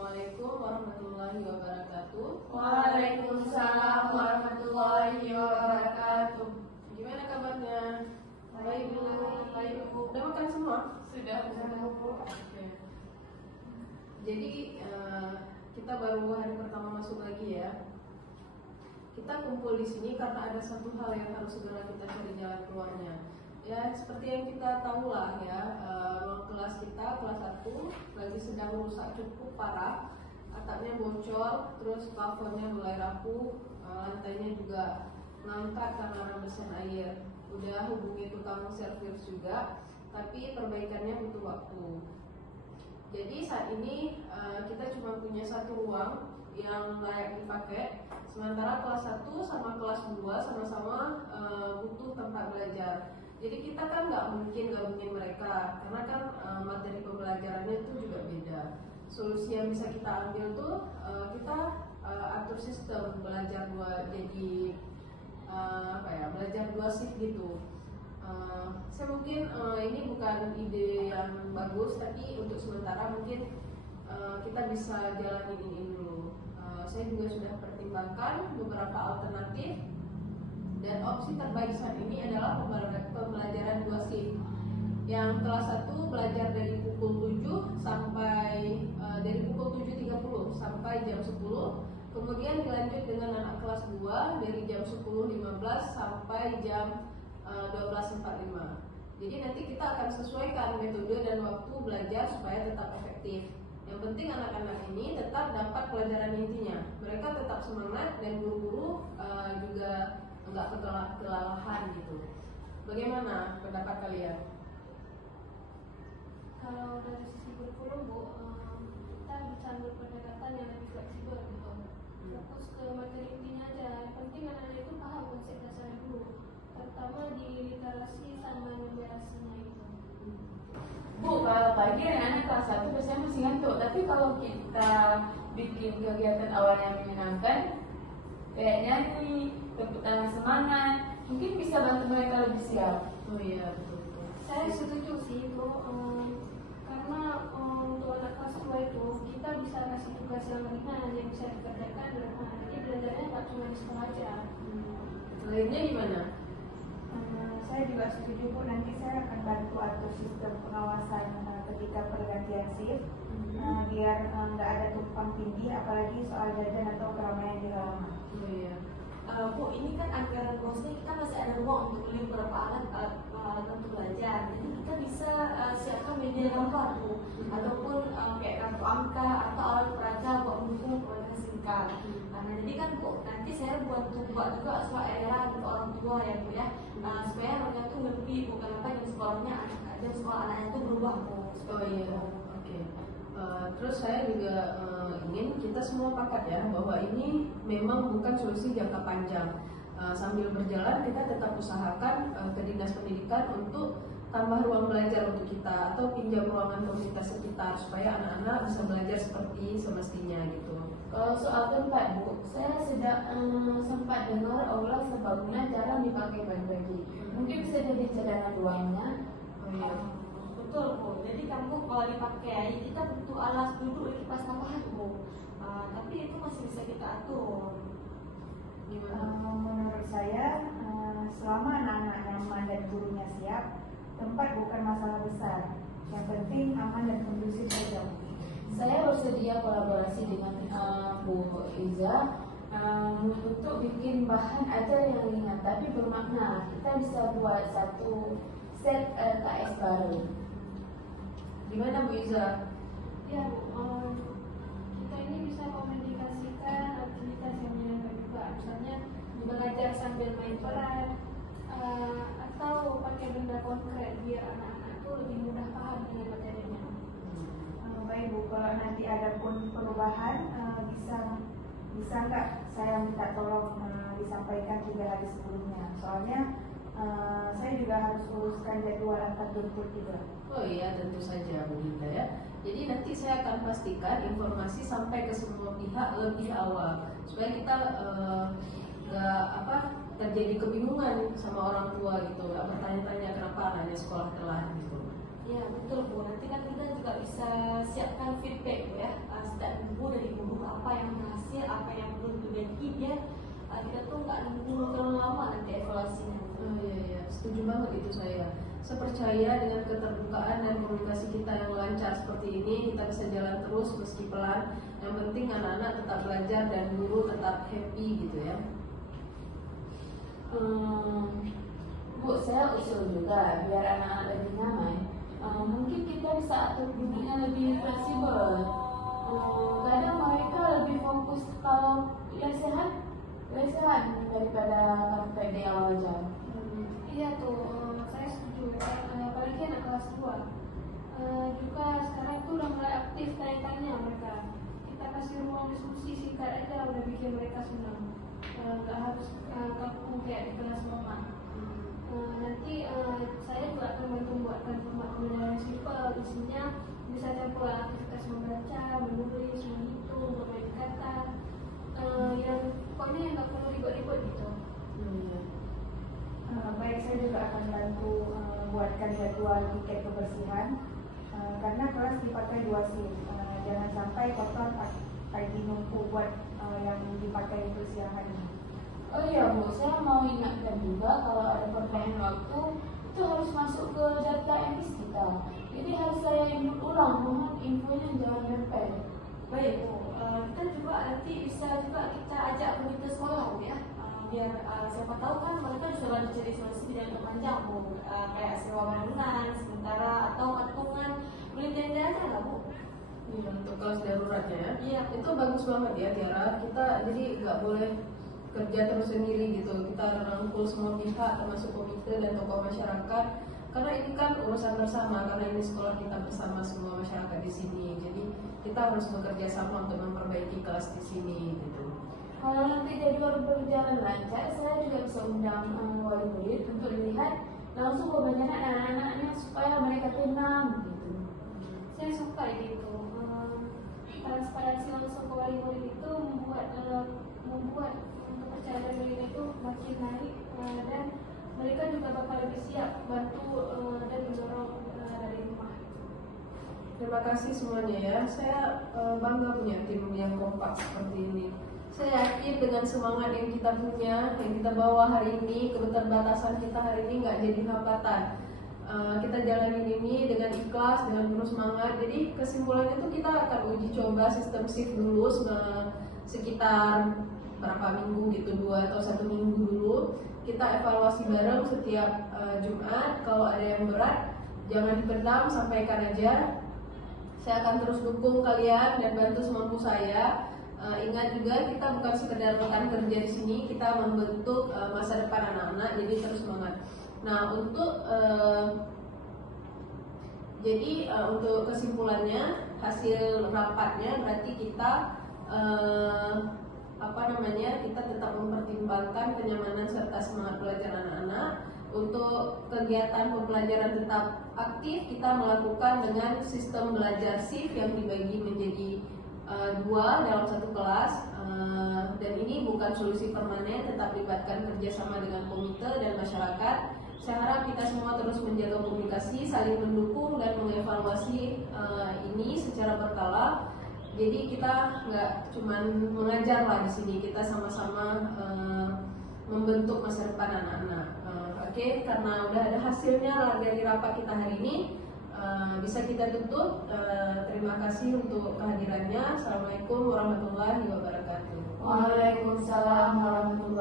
Assalamualaikum warahmatullahi wabarakatuh. Waalaikumsalam warahmatullahi wabarakatuh. Gimana kabarnya? Baik Bu, baik Bu. Udah makan semua? Sudah Bu. Oke. Jadi kita baru hari pertama masuk lagi ya. Kita kumpul di sini karena ada satu hal yang harus segera kita cari jalan keluarnya. Ya seperti yang kita tahu lah ya, ruang kelas kita kelas 1 lagi sedang rusak cukup parah. Atapnya bocor, terus plafonnya mulai rapuh, lantainya juga ngangkat karena rembesan air. Udah hubungi tukang servis juga, tapi perbaikannya butuh waktu. Jadi saat ini kita cuma punya satu ruang yang layak dipakai, sementara kelas 1 sama kelas 2 sama-sama butuh tempat belajar. Jadi kita kan nggak mungkin gabungin mereka, karena kan materi pembelajarannya itu juga beda. Solusi yang bisa kita ambil tuh kita atur sistem belajar jadi belajar 2 shift gitu. Saya mungkin ini bukan ide yang bagus, tapi untuk sementara mungkin kita bisa jalanin ini dulu. Saya juga sudah pertimbangkan beberapa alternatif, dan opsi terbaik saat ini adalah pembelajaran 2 shift. Yang kelas 1 belajar dari pukul 7 sampai dari pukul 7.30 sampai jam 10. Kemudian dilanjut dengan anak kelas 2 dari jam 10.15 sampai jam 12.45. Jadi nanti kita akan sesuaikan metode dan waktu belajar supaya tetap efektif. Yang penting anak-anak ini tetap dapat pelajaran intinya. Mereka tetap semangat dan guru-guru juga enggak kelelahan gitu. Bagaimana pendapat kalian? Kalau dari sisi kurikulum Bu, kita bisa ambil pendekatan yang lebih fleksibel gitu. Fokus ke materi intinya aja. Yang penting anak-anak itu paham konsep dasarnya dulu, terutama di literasi sama numerasinya itu. Bu, kalau pagi anak-anak kelas 1 biasanya masih ngantuk, tapi kalau kita bikin kegiatan awal yang menyenangkan, kayak nyanyi, tepuk tangan semangat, mungkin bisa bantu mereka lebih siap. Oh iya, betul. Saya setuju sih itu, karena untuk anak kelas 2 itu kita bisa kasih tugas yang ringan yang bisa dikerjakan di rumah. Jadi belajarnya nggak cuma di sekolah aja. Lainnya gimana? Saya juga setuju Bu, nanti saya akan bantu atur sistem pengawasan ketika pergantian shift, biar nggak ada tumpang tindih, apalagi soal jajan atau keramaian di halaman. Oh iya. Bu, ini kan anggaran bosnya kita masih ada ruang untuk beli beberapa alat untuk belajar. Jadi kita bisa siapkan media gambar Bu, ataupun kayak kartu angka atau alat peraga buat mendukung pelajaran singkat. Nah, jadi kan Bu, nanti saya buat juga soal era untuk orang tua ya Bu ya, supaya mereka tuh ngerti bukan apa jam sekolahnya jam sekolah anaknya itu berubah Bu. Oh iya, oke. Terus saya juga ingin kita semua sepakat ya bahwa ini memang bukan solusi jangka panjang. Sambil berjalan kita tetap usahakan ke dinas pendidikan untuk tambah ruang belajar untuk kita atau pinjam ruangan komunitas sekitar supaya anak-anak bisa belajar seperti semestinya gitu. Kalau soal tempat Bu, saya sudah sempat dengar aula serbaguna jarang dipakai bagi. Mungkin bisa jadi cadangan ruangnya. Oh iya. Betul Bu, jadi kan Bu kalau dipakai kita butuh alas duduk kipas tambahan Bu, tapi itu masih bisa kita atur. Menurut saya, selama anak-anak nyaman dan gurunya siap, tempat bukan masalah besar. Yang penting aman dan kondusif saja. Saya bersedia kolaborasi dengan Bu Iza untuk bikin bahan ajar yang ringan tapi bermakna. Kita bisa buat satu set LKS baru. Gimana Bu Iza? Ya Bu, kita ini bisa komunikasikan aktivitas yang menyenangkan juga, misalnya belajar sambil main peran, atau pakai benda konkret biar anak-anak itu lebih mudah paham dengan materinya. Baik Bu, kalau nanti ada pun perubahan, bisa nggak saya minta tolong disampaikan 3 hari sebelumnya? Soalnya saya juga harus uruskan jadwal antar jemput juga. Oh iya, tentu saja Bu Linda ya. Jadi nanti saya akan pastikan informasi sampai ke semua pihak lebih awal supaya kita nggak terjadi kebingungan sama orang tua gitu, nggak bertanya-tanya kenapa anaknya sekolah telat gitu. Ya betul Bu, nanti kan kita juga bisa siapkan feedback Bu ya, setiap minggu dari guru apa yang berhasil, apa yang perlu diperbaiki biar kita tuh nggak nunggu terlalu lama nanti evaluasinya. Oh iya, setuju banget itu saya. Saya percaya dengan keterbukaan dan komunikasi kita yang lancar seperti ini, kita bisa jalan terus meski pelan. Yang penting anak-anak tetap belajar dan guru tetap happy gitu ya. Bu, saya usul juga biar anak-anak lebih nyaman. Mungkin kita bisa atur duduknya lebih fleksibel. Kadang mereka lebih fokus kalau lesehan daripada kartu di awal jam. Iya tuh, saya setuju. Apalagi anak kelas 2. Juga sekarang tuh udah mulai aktif tanya-tanya mereka. Kita kasih ruang diskusi singkat aja udah bikin mereka senang. Nggak harus kaku kayak di kelas mama. Nanti saya juga akan bantu buatkan format pembelajaran yang simpel. Isinya bisa campur aktivitas membaca, menulis, menghitung, bermain kata. Yang pokoknya yang nggak perlu ribet-ribet gitu. Baik, saya juga akan bantu buatkan jadwal tiket kebersihan karena kelas dipakai 2 shift. Jangan sampai kotor pagi numpuk buat yang dipakai untuk siang hari. Oh iya Bu, saya mau ingatkan juga kalau ada perpindahan waktu itu harus masuk ke data MIS kita. Jadi harus saya input ulang, mohon infonya jangan nempel. Baik Bu, kita juga nanti bisa juga kita ajak komite sekolah Bu ya. Biar siapa tahu kan mereka bisa bantu cari solusi di jangka panjang Bu, kayak sewa bangunan sementara atau patungan beli tenda aja lah Bu. Iya, untuk kelas daruratnya ya. Iya. Itu bagus banget ya Tiara. Kita jadi nggak boleh kerja terus sendiri gitu. Kita rangkul semua pihak termasuk komite dan tokoh masyarakat. Karena ini kan urusan bersama, karena ini sekolah kita bersama semua masyarakat di sini. Jadi kita harus bekerja sama untuk memperbaiki kelas di sini gitu. Kalau nanti jadwal berjalan lancar, saya juga bisa undang wali murid untuk lihat langsung kebanyakan anak-anaknya supaya mereka tenang gitu. Saya suka itu. Transparansi langsung ke wali murid itu membuat kepercayaan mereka itu makin naik dan mereka juga bakal lebih siap bantu dan mendorong dari rumah. Terima kasih semuanya ya. Saya bangga punya tim yang kompak seperti ini. Saya yakin dengan semangat yang kita punya, yang kita bawa hari ini, keterbatasan kita hari ini nggak jadi hambatan. Kita jalanin ini dengan ikhlas, dengan penuh semangat. Jadi kesimpulannya itu kita akan uji coba sistem shift dulu sekitar berapa minggu gitu, 2 atau 1 minggu dulu. Kita evaluasi bareng setiap Jumat. Kalau ada yang berat, jangan dipendam, sampaikan aja. Saya akan terus dukung kalian dan bantu semampu saya. Ingat juga kita bukan sekedar rekan kerja di sini, kita membentuk masa depan anak-anak. Jadi terus semangat. Nah untuk untuk kesimpulannya, hasil rapatnya berarti kita kita tetap mempertimbangkan kenyamanan serta semangat belajar anak-anak. Untuk kegiatan pembelajaran tetap aktif, kita melakukan dengan sistem belajar shift yang dibagi menjadi 2 dalam 1 kelas. Dan ini bukan solusi permanen, tetap libatkan kerjasama dengan komite dan masyarakat. Saya harap kita semua terus menjaga komunikasi, saling mendukung dan mengevaluasi ini secara berkala. Jadi kita nggak cuma mengajar lah di sini, kita sama-sama membentuk masa depan anak-anak. Oke, karena udah ada hasilnya dari rapat kita hari ini, bisa kita tutup. Terima kasih untuk kehadirannya. Assalamualaikum warahmatullahi wabarakatuh. Waalaikumsalam warahmatullahi